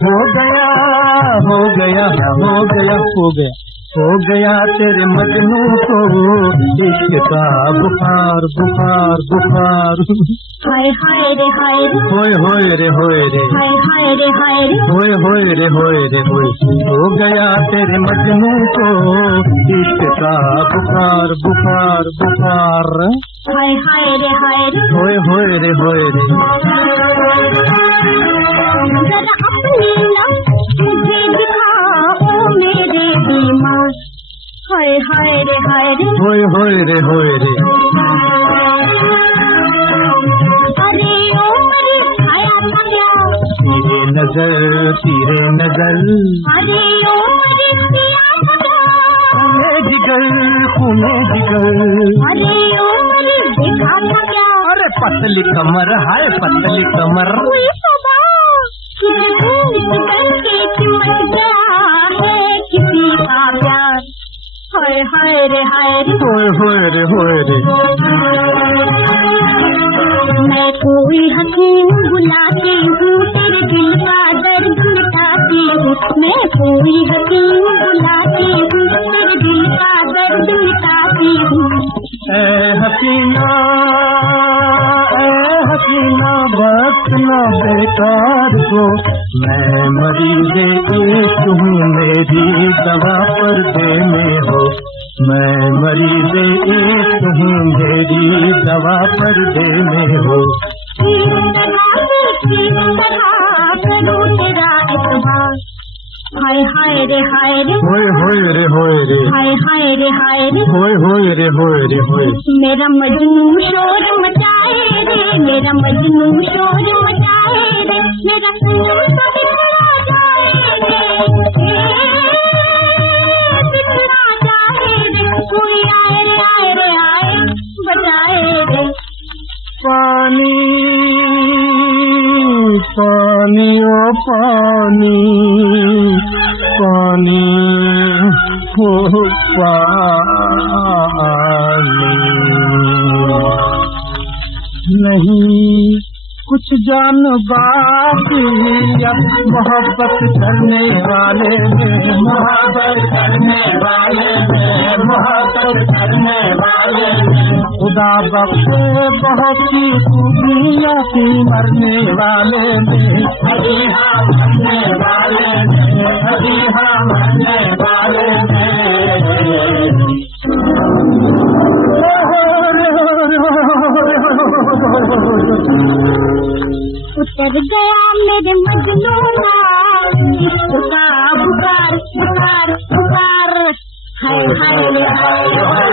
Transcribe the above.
हो गया हो गया हो गया हो गया हो गया तेरे मजनू को इश्क का बुखार बुखार बुखार। हाय हाय रे हाय रे होय रे होय रे हाय हाय रे हाय रे होय रे होय। हो गया तेरे मजनू को इश्क का बुखार बुखार बुखार। हाय हाय रे हाय रे होय रे होय रे। जरा अपनी लव मुझे दिखाओ मेरे बीमार। हाय हाय रे हाय रे होय रे होय रे। अरे ओ मेरी छाया था क्या तेरे नजर अरे ओ मेरी पिया था क्या खूने जिगर अरे ओ मेरी देखा था क्या। अरे पतली कमर हाय पतली कमर। कोई सदा तुझे भूल करके चिमट गया है किसी का प्यार। हाय हाय रे हाय रे होय रे। मैं कोई हसीन बुलाती हूँ तेरे दिल का दर्द मिटाती हूँ। मैं कोई हसीन बुलाती हूँ तेरे दिल का दर्द मिटाती हूँ। ए हसीना वक्त न बेकार को मैं मरीज़े इश्क हूँ मेरी दवा पर्दे में हो। मैं मरीज़े इश्क हूँ मेरी दवा पर्दे में हो। किस तरह करूँ तेरा इत्तेबार। हाय हाय रे हाय रे होय रे हाय हाय रे हाय रे होय रे। मेरा मजनू शोर मचाए रे मेरा मजनू शोर मचाए रे मेरा संगम सा बिखरा जाए रे बिखरा जाए रे। कोई आए रे आए बचाए रे। पानी पानी ओ पानी पानी हो पानी नहीं कुछ जान बाकी अब मोहब्बत करने वाले में मोहब्बत करने वाले में खुदा बख्शे बहुत सी खूबियाँ थी मरने वाले में। मरने वाले उतर गया मेरे मजनू का इश्क का बुखार बुखार बुखार। हाय हाय रे हाय